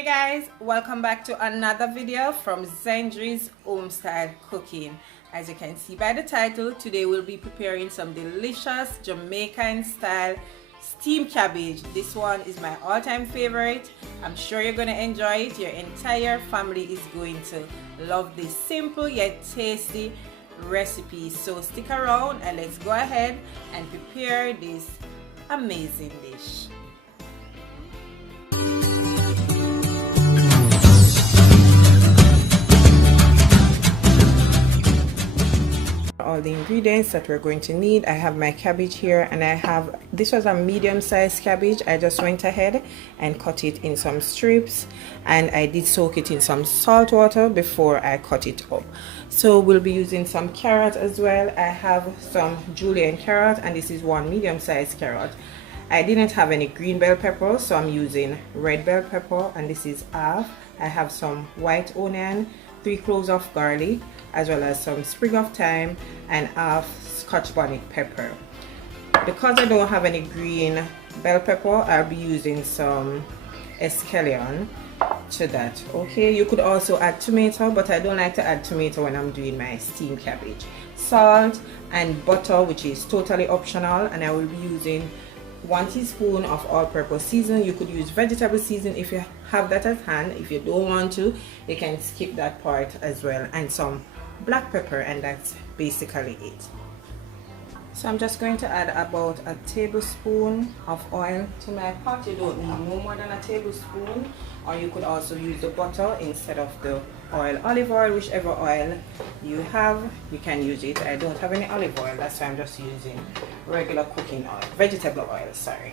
Hey guys, welcome back to another video from Zendre's home style cooking. As you can see by the title, today we'll be preparing some delicious Jamaican style steamed cabbage. This one is my all-time favorite. I'm sure you're going to enjoy it. Your entire family is going to love this simple yet tasty recipe. So stick around and let's go ahead and prepare this amazing dish. All the ingredients that we're going to need. I have my cabbage here, and this was a medium-sized cabbage. I just went ahead and cut it in some strips, and I did soak it in some salt water before I cut it up. So we'll be using some carrot as well. I have some julienne carrot, and this is one medium-sized carrot. I didn't have any green bell pepper, so I'm using red bell pepper, and this is half. I have some white onion, 3 cloves of garlic, as well as some sprig of thyme and half scotch bonnet pepper. Because I don't have any green bell pepper, I'll be using some escallion to that. Okay, you could also add tomato, but I don't like to add tomato when I'm doing my steamed cabbage. Salt and butter, which is totally optional, and I will be using 1 teaspoon of all-purpose seasoning. You could use vegetable seasoning if you have that at hand. If you don't want to, you can skip that part as well, and some black pepper, and that's basically it. So I'm just going to add about a tablespoon of oil to my pot. You don't need no more than a tablespoon, or you could also use the butter instead of the oil. Olive oil, whichever oil you have, you can use it. I don't have any olive oil, that's why I'm just using regular cooking oil, vegetable oil, sorry.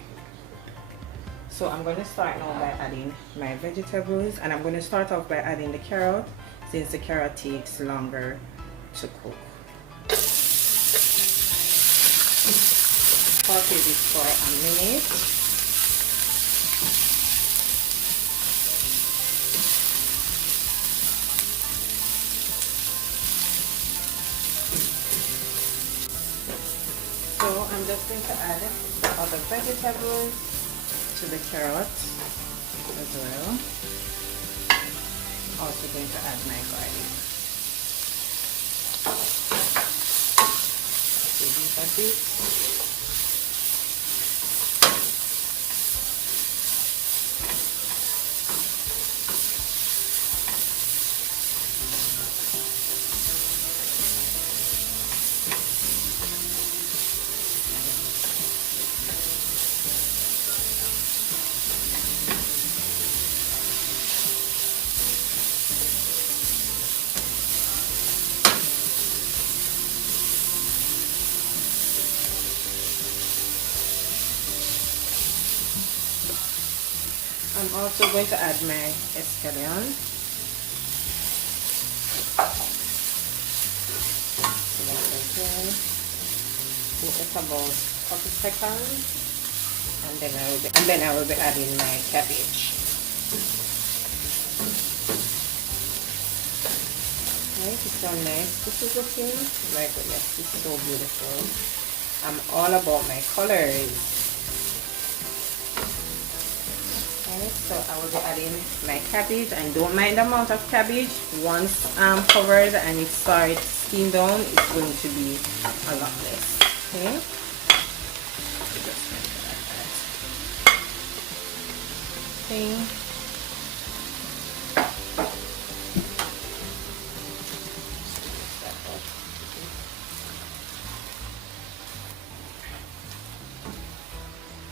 So I'm going to start now by adding my vegetables, and I'm going to start off by adding the carrot, since the carrot takes longer to cook. Saute this for a minute. So I'm just going to add all the vegetables to the carrots as well. Also going to add my garlic. These are bits. I'm also going to add my escallion. Give it about 40 seconds, and then I will be adding my cabbage. Right, it's so nice. This is looking. My goodness, it's so beautiful. I'm all about my colors. So I will be adding my cabbage, and don't mind the amount of cabbage. Once covered and it starts steamed down, it's going to be a lot less. Okay, so just going to add that thing.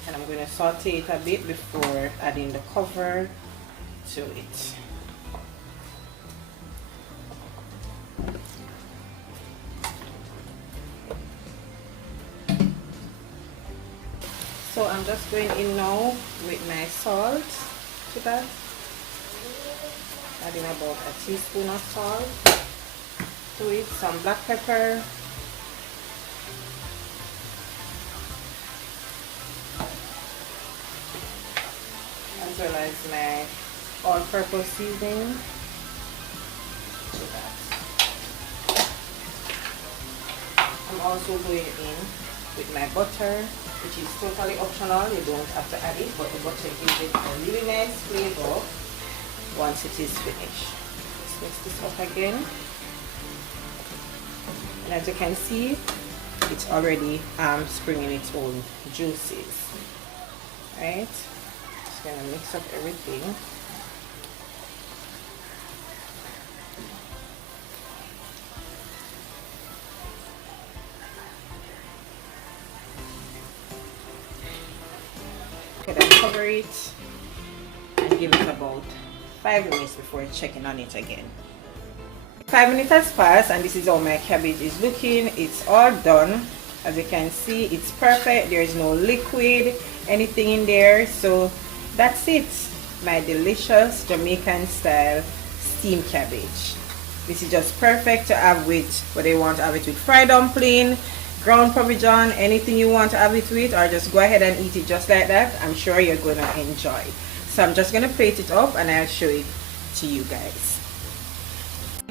And I'm going to saute it a bit before adding the cover to it. So I'm just going in now with my salt to that. Adding about a teaspoon of salt to it, some black pepper, as well as my all-purpose seasoning to that. I'm also going in with my butter, which is totally optional. You don't have to add it, but the butter gives it a really nice flavor. once it is finished. Let's mix this up again. And as you can see, it's already springing its own juices. Right? Just gonna mix up everything. Okay, then cover it and give it about 5 minutes before checking on it again. 5 minutes has passed and this is how my cabbage is looking. It's all done. As you can see, it's perfect. There is no liquid, anything in there. So that's it. My delicious Jamaican style steamed cabbage. This is just perfect to have with whether you want to have it with fried dumpling, ground parmesan, anything you want to have it with, or just go ahead and eat it just like that. I'm sure you're gonna enjoy. So I'm just gonna plate it up and I'll show it to you guys.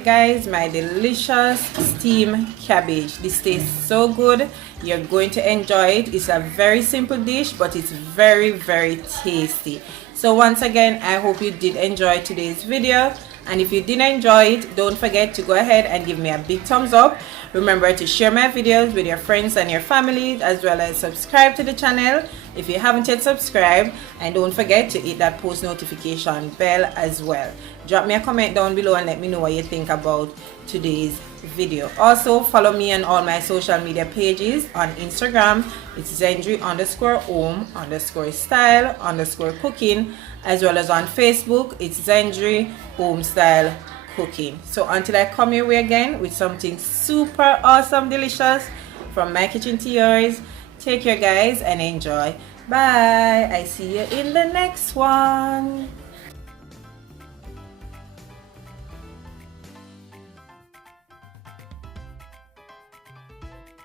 Guys, my delicious steamed cabbage. This tastes so good. You're going to enjoy it. It's a very simple dish, but it's very, very tasty. So once again, I hope you did enjoy today's video. And if you did enjoy it, don't forget to go ahead and give me a big thumbs up. Remember to share my videos with your friends and your family, as well as subscribe to the channel if you haven't yet subscribed, and don't forget to hit that post notification bell as well. Drop me a comment down below and let me know what you think about today's video. Also follow me on all my social media pages. On Instagram it's Zendre_home_style_cooking, as well as on Facebook it's Zendre Home Style Cooking. So until I come your way again with something super awesome delicious from my kitchen to yours, take care guys and enjoy. Bye. I see you in the next one.